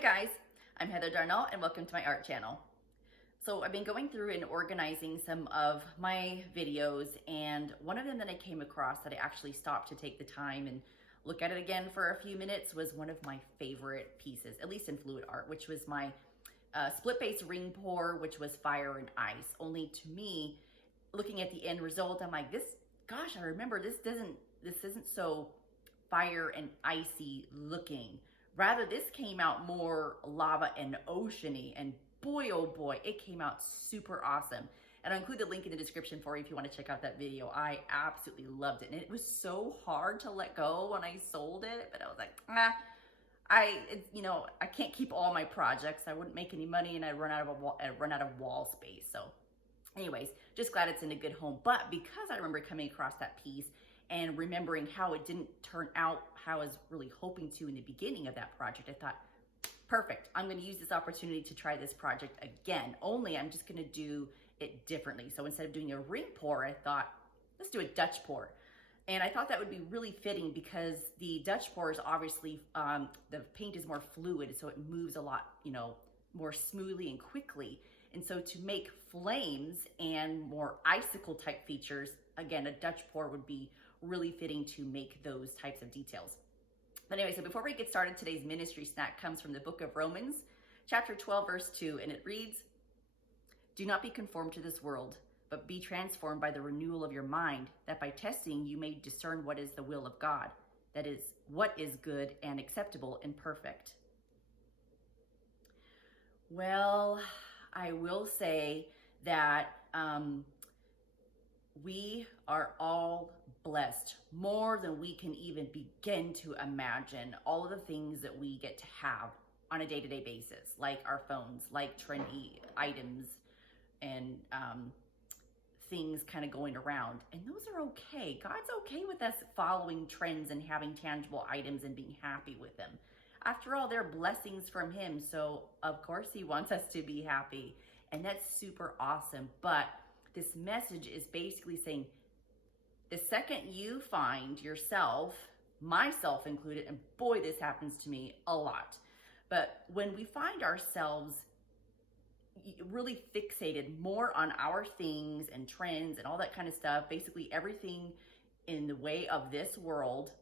Hi guys, I'm Heather Darnell and welcome to my art channel. So I've been going through and organizing some of my videos, and one of them that I came across that I actually stopped to take the time and look at it again for a few minutes was one of my favorite pieces, at least in fluid art, which was my split base ring pour, which was fire and ice. Only to me, looking at the end result, I'm like, gosh, I remember this isn't so fire and icy looking. Rather, this came out more lava and oceany, and boy, oh boy, it came out super awesome. And I'll include the link in the description for you if you want to check out that video. I absolutely loved it. And it was so hard to let go when I sold it, but I was like, I can't keep all my projects. I wouldn't make any money and I'd run out of wall space. So anyways, just glad it's in a good home. But because I remember coming across that piece and remembering how it didn't turn out how I was really hoping to in the beginning of that project, I thought, perfect, I'm gonna use this opportunity to try this project again, only I'm just gonna do it differently. So instead of doing a ring pour, I thought, let's do a Dutch pour. And I thought that would be really fitting because the Dutch pour is obviously, the paint is more fluid, so it moves a lot, more smoothly and quickly. And so to make flames and more icicle type features, again, a Dutch pour would be really fitting to make those types of details. But anyway, so before we get started, today's ministry snack comes from the book of Romans, chapter 12, verse 2, and it reads, "Do not be conformed to this world, but be transformed by the renewal of your mind, that by testing you may discern what is the will of God, that is, what is good and acceptable and perfect." Well, I will say that we are all blessed more than we can even begin to imagine. All of the things that we get to have on a day-to-day basis, like our phones, like trendy items and things kind of going around. And those are okay. God's okay with us following trends and having tangible items and being happy with them. After all, they're blessings from Him. So of course He wants us to be happy. And that's super awesome. But this message is basically saying, the second you find yourself, myself included, and boy, this happens to me a lot, but when we find ourselves really fixated more on our things and trends and all that kind of stuff, basically everything in the way of this world,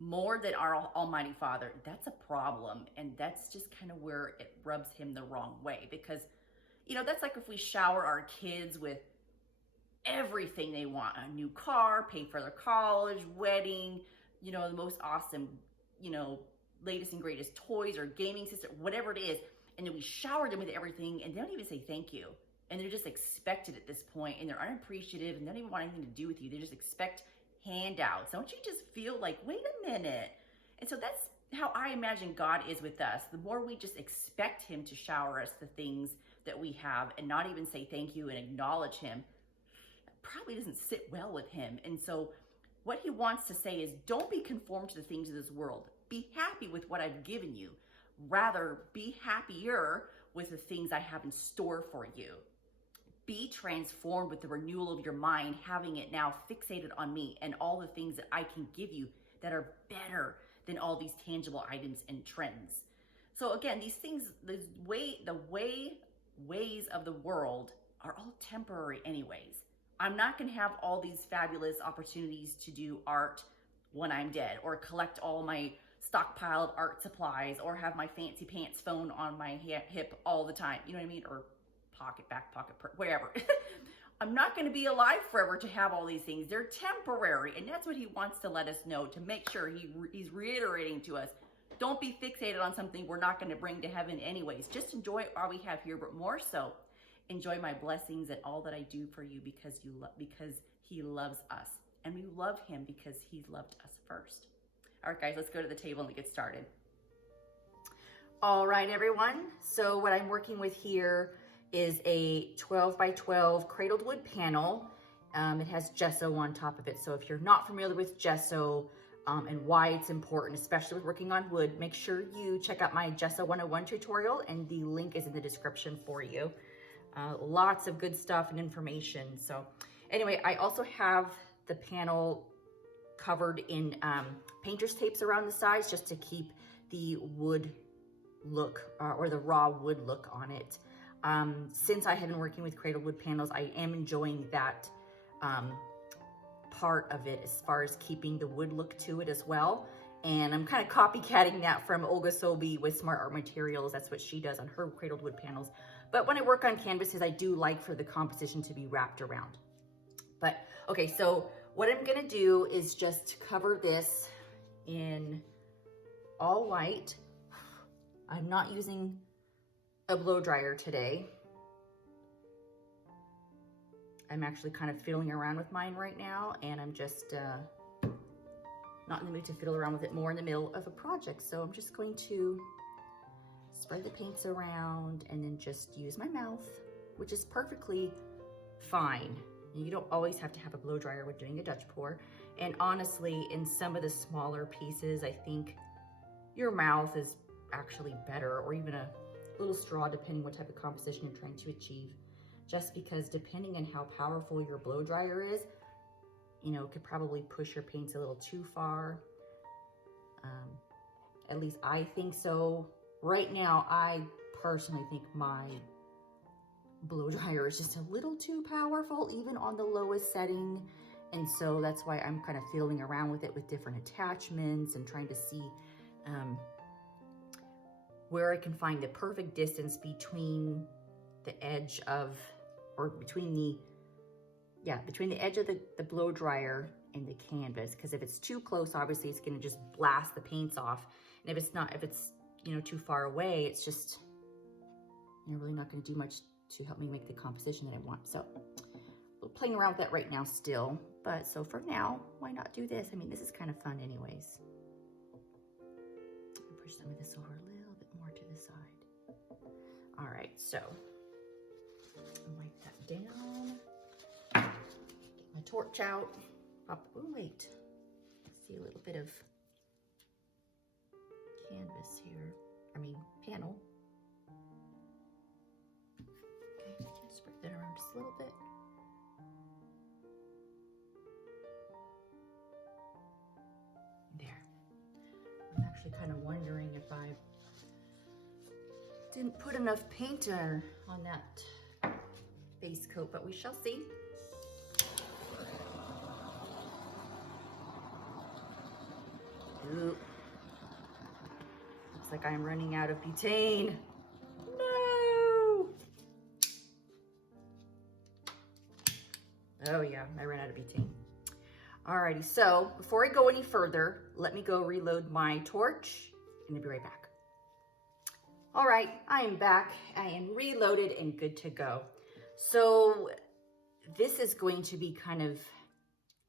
more than our Almighty Father, that's a problem. And that's just kind of where it rubs Him the wrong way, because that's like if we shower our kids with everything they want, a new car, pay for their college, wedding, the most awesome, latest and greatest toys or gaming system, whatever it is. And then we shower them with everything and they don't even say thank you. And they're just expected at this point, and they're unappreciative and they don't even want anything to do with you. They just expect handouts. Don't you just feel like, wait a minute? And so that's how I imagine God is with us. The more we just expect Him to shower us the things that we have and not even say thank you and acknowledge Him, it probably doesn't sit well with Him. And so what He wants to say is, don't be conformed to the things of this world. Be happy with what I've given you. Rather, be happier with the things I have in store for you. Be transformed with the renewal of your mind, having it now fixated on me and all the things that I can give you that are better than all these tangible items and trends. So again, these things, the ways of the world are all temporary anyways. I'm not going to have all these fabulous opportunities to do art when I'm dead, or collect all my stockpile of art supplies, or have my fancy pants phone on my hip all the time. You know what I mean? Or back pocket, wherever. I'm not going to be alive forever to have all these things. They're temporary. And that's what He wants to let us know, to make sure He's reiterating to us, don't be fixated on something we're not going to bring to heaven anyways. Just enjoy all we have here, but more so, enjoy my blessings and all that I do for you, because He loves us. And we love Him because He loved us first. All right, guys, let's go to the table and get started. All right, everyone. So what I'm working with here is a 12 by 12 cradled wood panel. It has gesso on top of it. So if you're not familiar with gesso and why it's important, especially with working on wood, make sure you check out my Gesso 101 tutorial, and the link is in the description for you. Lots of good stuff and information. So anyway, I also have the panel covered in painter's tapes around the sides, just to keep the wood look or the raw wood look on it. Since I have been working with cradle wood panels, I am enjoying that part of it as far as keeping the wood look to it as well. And I'm kind of copycatting that from Olga Sobey with Smart Art Materials. That's what she does on her cradled wood panels. But when I work on canvases, I do like for the composition to be wrapped around. But okay, so what I'm gonna do is just cover this in all white. I'm not using a blow dryer today. I'm actually kind of fiddling around with mine right now, and I'm just not in the mood to fiddle around with it more in the middle of a project. So I'm just going to spread the paints around and then just use my mouth, which is perfectly fine. You don't always have to have a blow dryer when doing a Dutch pour. And honestly, in some of the smaller pieces, I think your mouth is actually better, or even a little straw, depending what type of composition you're trying to achieve. Just because depending on how powerful your blow dryer is, you know, it could probably push your paints a little too far. At least I think so. Right now, I personally think my blow dryer is just a little too powerful, even on the lowest setting. And so that's why I'm kind of fiddling around with it with different attachments and trying to see where I can find the perfect distance between the edge of, or between the edge of the blow dryer and the canvas. Because if it's too close, obviously it's gonna just blast the paints off. And if it's you know, too far away, it's just, you know, really not gonna do much to help me make the composition that I want. So we're playing around with that right now still. But so for now, why not do this? I mean, this is kind of fun anyways. I'll push some of this over a little bit more to the side. All right, so wipe that down. Get my torch out. Oh, wait. See a little bit of canvas here. I mean, panel. Okay, just spread that around just a little bit. There. I'm actually kind of wondering if I didn't put enough paint on that base coat, but we shall see. Ooh. Looks like I'm running out of butane. No! Oh yeah, I ran out of butane. Alrighty, so before I go any further, let me go reload my torch and I'll be right back. All right, I am back. I am reloaded and good to go. So this is going to be kind of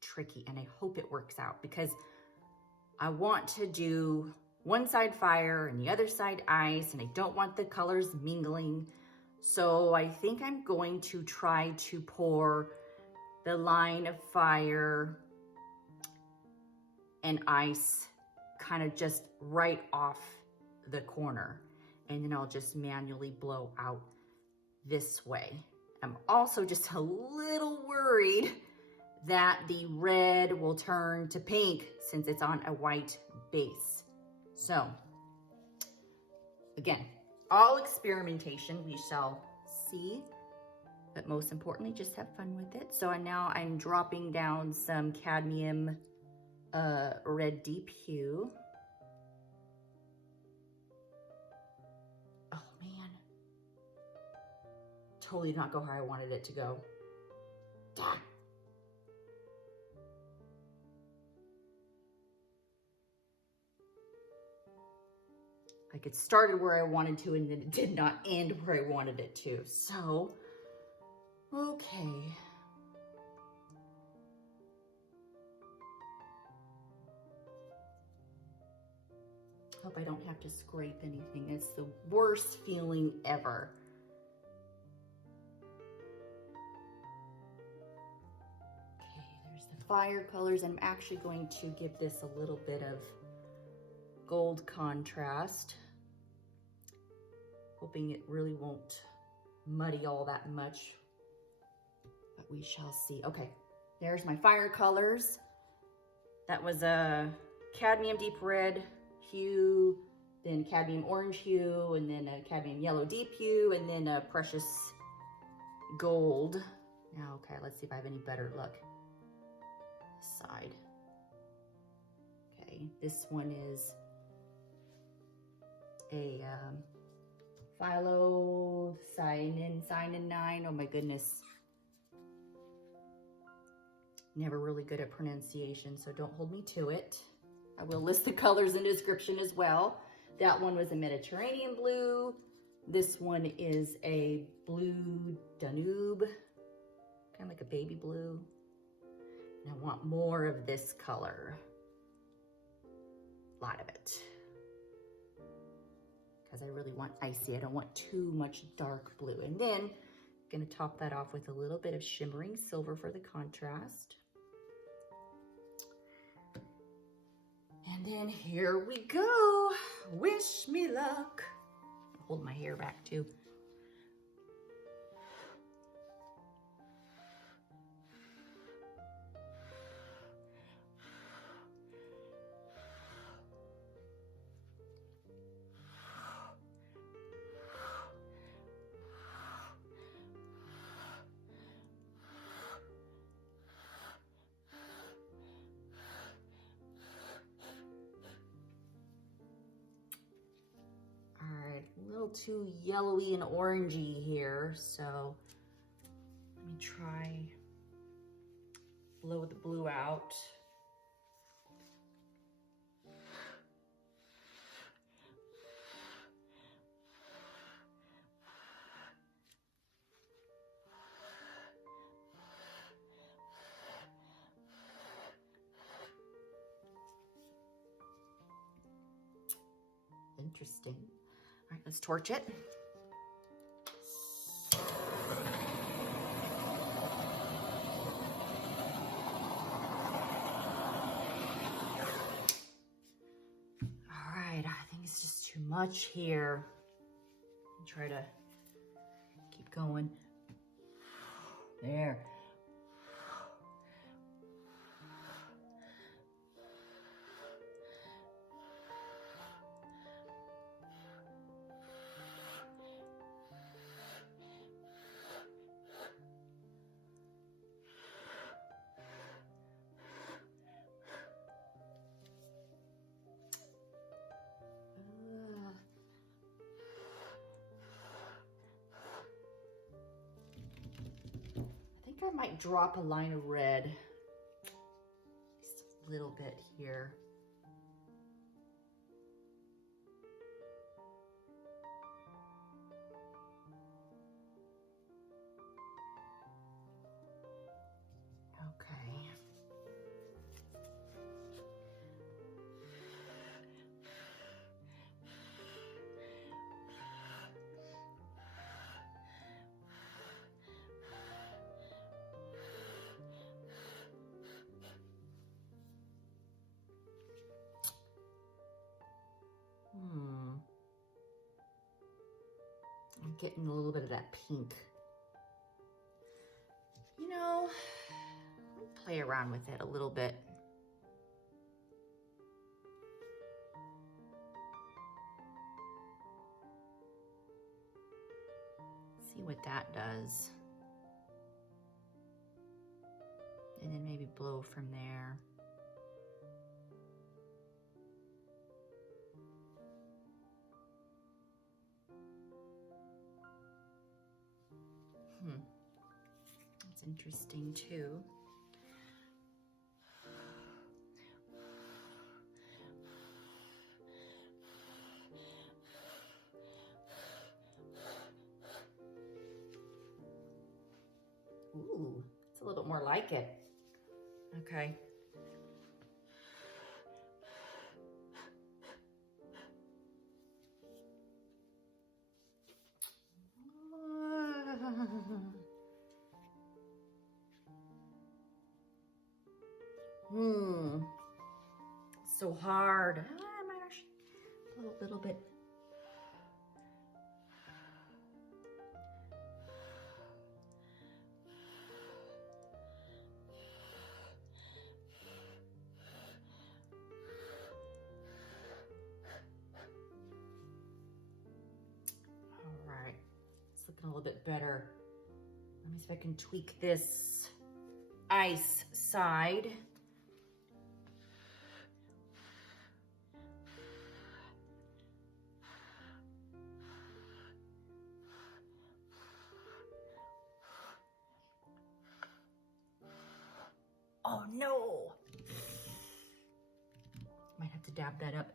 tricky, and I hope it works out because I want to do one side fire and the other side ice, and I don't want the colors mingling. So I think I'm going to try to pour the line of fire and ice kind of just right off the corner. And then I'll just manually blow out this way. I'm also just a little worried that the red will turn to pink since it's on a white base. So again, all experimentation, we shall see, but most importantly, just have fun with it. So now I'm dropping down some cadmium red deep hue. Oh man, totally did not go how I wanted it to go. Ah. Like it started where I wanted to and then it did not end where I wanted it to. So, okay. Hope I don't have to scrape anything. It's the worst feeling ever. Okay, there's the fire colors. I'm actually going to give this a little bit of gold contrast, hoping it really won't muddy all that much, but we shall see. Okay, there's my fire colors. That was a cadmium deep red hue, then cadmium orange hue, and then a cadmium yellow deep hue, and then a precious gold. Now, okay, let's see if I have any better luck. This side. Okay, this one is a Philo Cyanin 9. Oh my goodness. Never really good at pronunciation, so don't hold me to it. I will list the colors in the description as well. That one was a Mediterranean blue. This one is a blue Danube, kind of like a baby blue. And I want more of this color. A lot of it. Because I really want icy. I don't want too much dark blue. And then I'm gonna top that off with a little bit of shimmering silver for the contrast. And then here we go. Wish me luck. Hold my hair back too. A little too yellowy and orangey here, so let me try blow the blue out. Interesting. All right, let's torch it. All right, I think it's just too much here. Try to keep going. There. I might drop a line of red, just a little bit here. Okay. I'm getting a little bit of that pink. You know, let me play around with it a little bit. See what that does. And then maybe blow from there. That's interesting too. Ooh, it's a little more like it. Okay. So hard. I might actually pull a little bit. better. Let me see if I can tweak this ice side. Oh no! Might have to dab that up.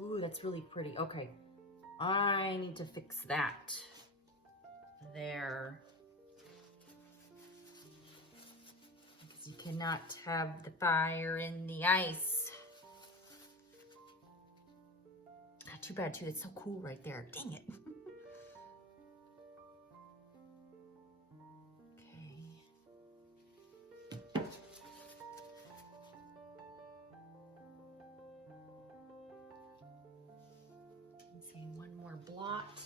Ooh, that's really pretty. Okay, I need to fix that. There. Because you cannot have the fire in the ice. Ah, too bad too, it's so cool right there. Dang it. Okay. Let's see, one more blot.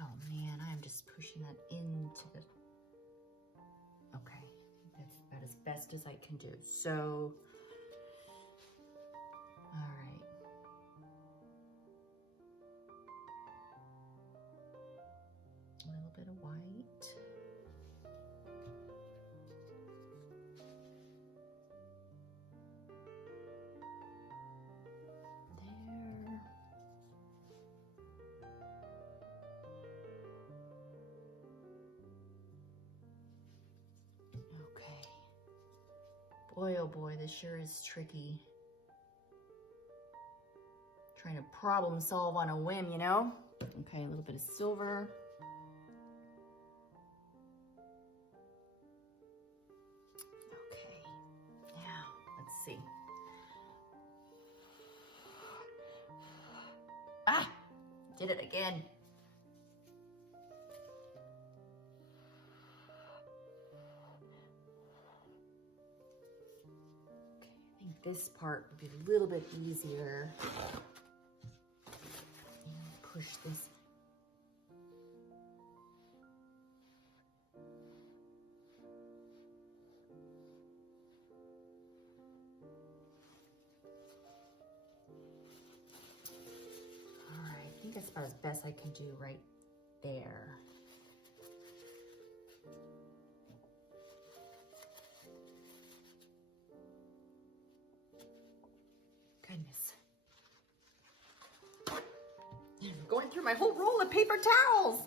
Oh man, I'm just pushing that into the, okay, that's about as best as I can do. So, all right. A little bit of white. There. Okay. Boy, oh boy, this sure is tricky. Trying to problem solve on a whim, you know? Okay, a little bit of silver. Okay, now let's see. Ah, did it again. Okay, I think this part would be a little bit easier. Push this. All right, I think that's about as best I can do right there. Goodness. I'm going through my whole roll of paper towels.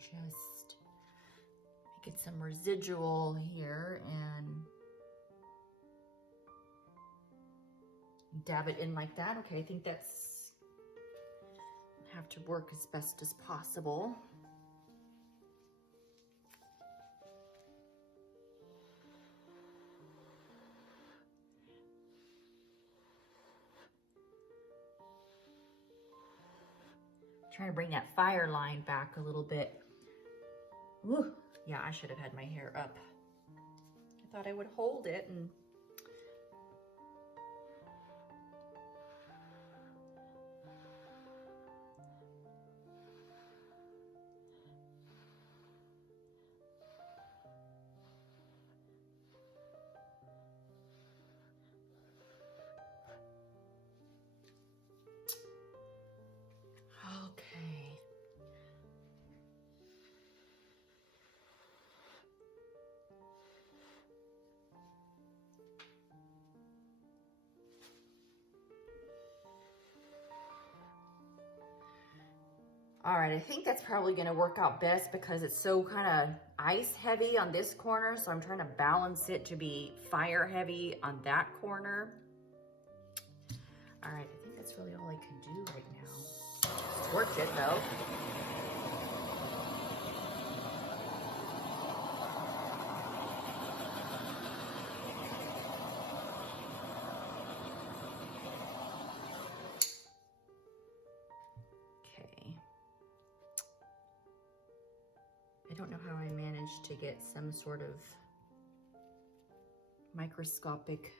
Just get some residual here and dab it in like that. Okay, I think that's have to work as best as possible. Trying to bring that fire line back a little bit. Woo. Yeah, I should have had my hair up. I thought I would hold it and All right, I think that's probably gonna work out best because it's so kind of ice heavy on this corner. So I'm trying to balance it to be fire heavy on that corner. All right, I think that's really all I can do right now. Torch it though. Okay. I don't know how I managed to get some sort of microscopic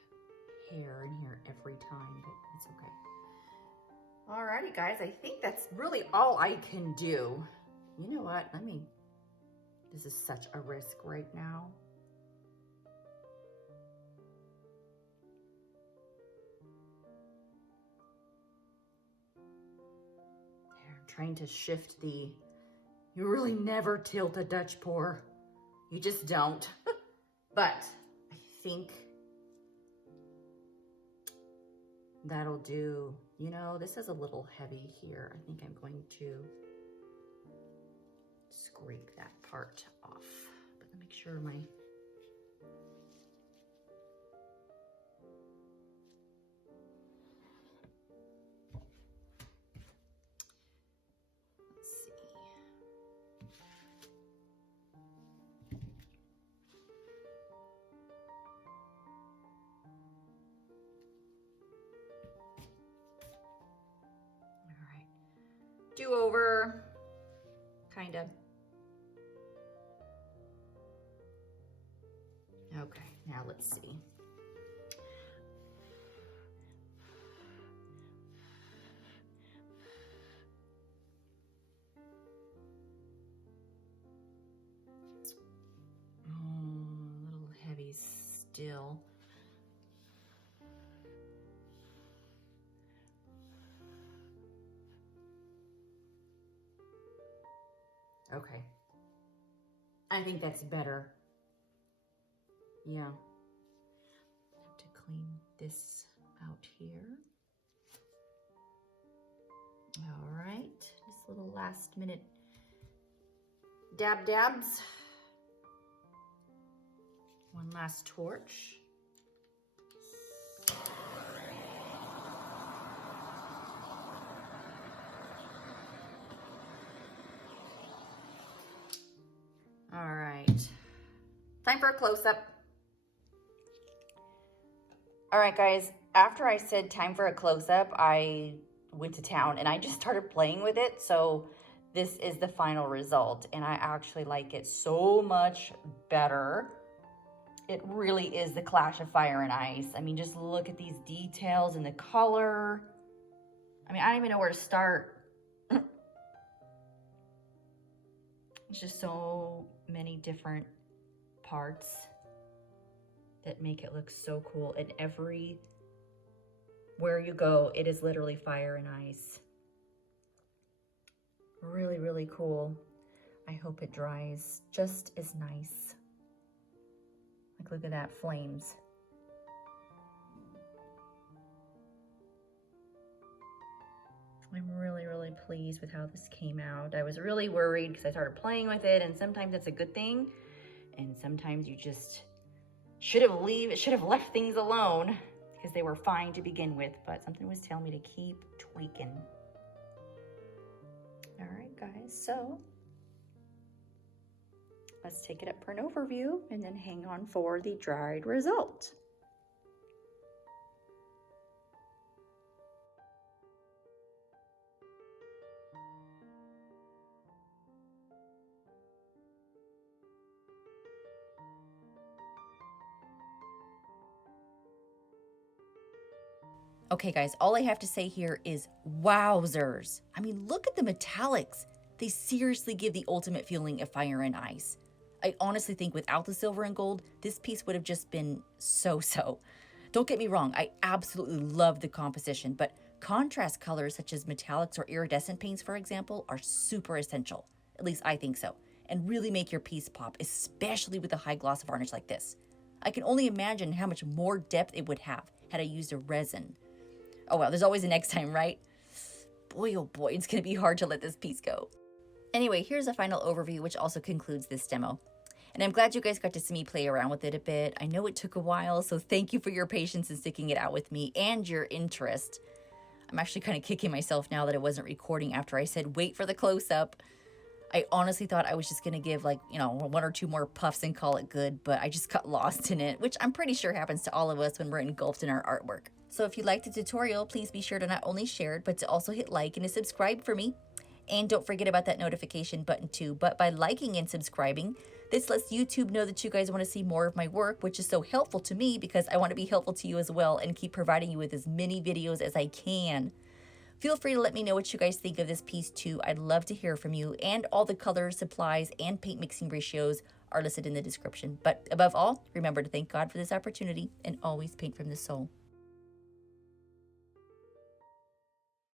hair in here every time, but it's okay. Alrighty guys, I think that's really all I can do. You know what, this is such a risk right now. There, I'm trying to shift you really never tilt a Dutch pour. You just don't. But I think that'll do. You know, this is a little heavy here. I think I'm going to scrape that part off. But let me make sure my... Let's see. Do-over, kind of. Okay, now let's see. A little heavy still. Okay. I think that's better. Yeah. I have to clean this out here. All right. Just little last minute dabs. One last torch. All right, time for a close-up. All right, guys, after I said time for a close-up, I went to town and I just started playing with it. So this is the final result and I actually like it so much better. It really is the clash of fire and ice. I mean, just look at these details and the color. I mean, I don't even know where to start. It's just so many different parts that make it look so cool. And where you go, it is literally fire and ice. Really, really cool. I hope it dries just as nice. Like, look at that, flames. I'm really, really pleased with how this came out. I was really worried because I started playing with it, and sometimes that's a good thing, and sometimes you just should have left things alone because they were fine to begin with, but something was telling me to keep tweaking. All right, guys, so let's take it up for an overview and then hang on for the dried result. Okay, guys, all I have to say here is wowzers. I mean, look at the metallics. They seriously give the ultimate feeling of fire and ice. I honestly think without the silver and gold, this piece would have just been so-so. Don't get me wrong, I absolutely love the composition, but contrast colors such as metallics or iridescent paints, for example, are super essential. At least I think so, and really make your piece pop, especially with a high gloss varnish like this. I can only imagine how much more depth it would have had I used a resin. Oh well, there's always a next time, right? boy, oh boy, it's going to be hard to let this piece go. Anyway, here's a final overview, which also concludes this demo. And I'm glad you guys got to see me play around with it a bit. I know it took a while, so thank you for your patience in sticking it out with me and your interest. I'm actually kind of kicking myself now that I wasn't recording after I said, wait for the close-up. I honestly thought I was just going to give like, 1 or 2 more puffs and call it good, but I just got lost in it, which I'm pretty sure happens to all of us when we're engulfed in our artwork. So if you liked the tutorial, please be sure to not only share it, but to also hit like and to subscribe for me. And don't forget about that notification button too. But by liking and subscribing, this lets YouTube know that you guys want to see more of my work, which is so helpful to me because I want to be helpful to you as well and keep providing you with as many videos as I can. Feel free to let me know what you guys think of this piece too. I'd love to hear from you. And all the colors, supplies, and paint mixing ratios are listed in the description. But above all, remember to thank God for this opportunity and always paint from the soul.